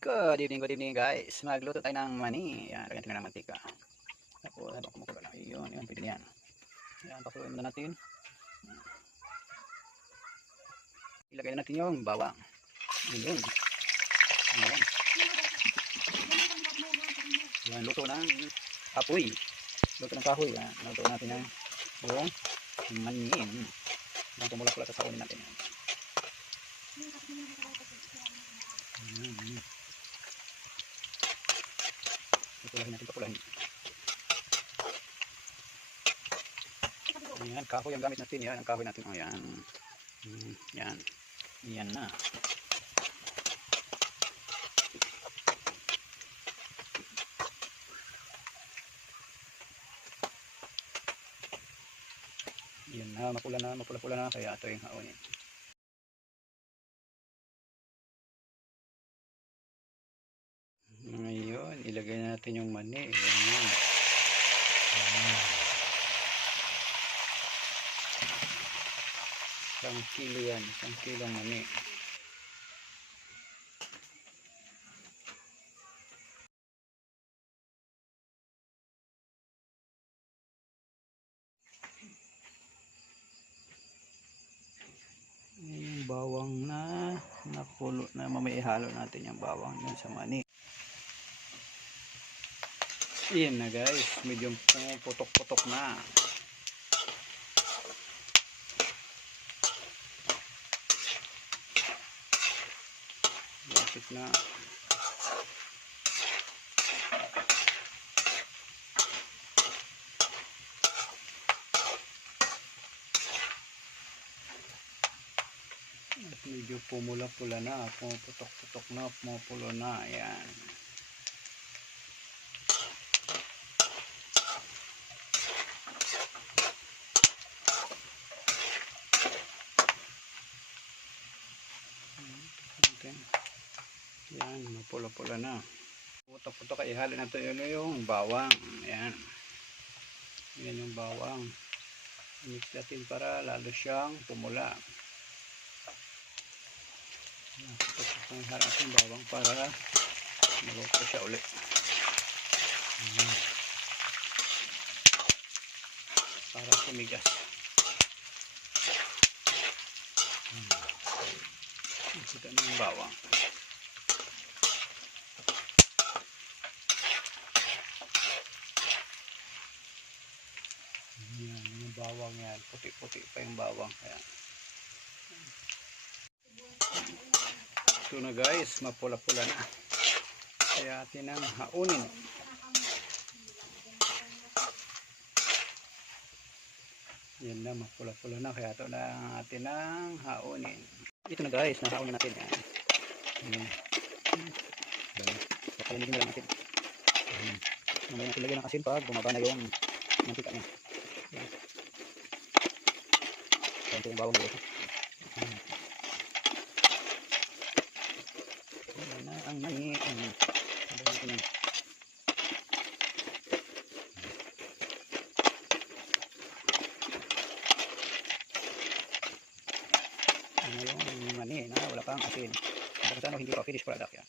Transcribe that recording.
Good evening, good evening guys. Magluto tayo ng mani. Yan, lagyan natin ng mantika. Tapos, habang kumukulo lang. Yun, yun, pwede na yan. Yan, pakuluin muna natin. Ilagay na natin yung bawang. Yun. Yan. Yan, luto ng apoy. Luto ng kahoy. Yan, luto natin ng yung mani. Yan, pumula-pula sa saunin natin. Yan. Papulahin natin, papulahin. Ayan, kahoy ang gamit natin. Yan, ang kahoy natin. O, yan. Mm, yan. Yan na. Yan na, mapula na, mapula-pula na. Kaya ito yung haonin. Ngayon, ilagay natin yung mani. Ayan. Ayan. Isang kilo yan. Isang kilo mani. Bawang na napulo na mamaihalo natin yung bawang yun sa mani. Ayan na guys, medyo pumuputok-putok na. Lapit na. At medyo pumula-pula na, pumuputok-putok na, pumupulo na, ayan. natin. Yan, mapula-pula na. Putok-putok ihalo natin yun yung bawang. Yan. Yan yung bawang. Mix natin para lalo siyang pumula. Putok-putok ihalo natin bawang para maluto siya ulit. Yan. Para tumigas. Kita na yung bawang. Yan, yung bawang yan. Puti-puti pa yung bawang. Ayan. Ito na guys, mapula-pula na. Kaya atin ang haunin. Yan na, mapula-pula na. Kaya ito na atin ang haunin. Ito na guys, nahaunin natin. Yan. Yan. Yan. Papalamigin na lang natin. Yan. Mamaya natin lagyan ng asin pag bumaba na yung mantika niya. Yan. Yung bawang dito. Yan. Yan na ang mani. Yan. Lagyan natin yan. Ano yung mani na wala pang asin. Baka sa ano, hindi pa finished product yan.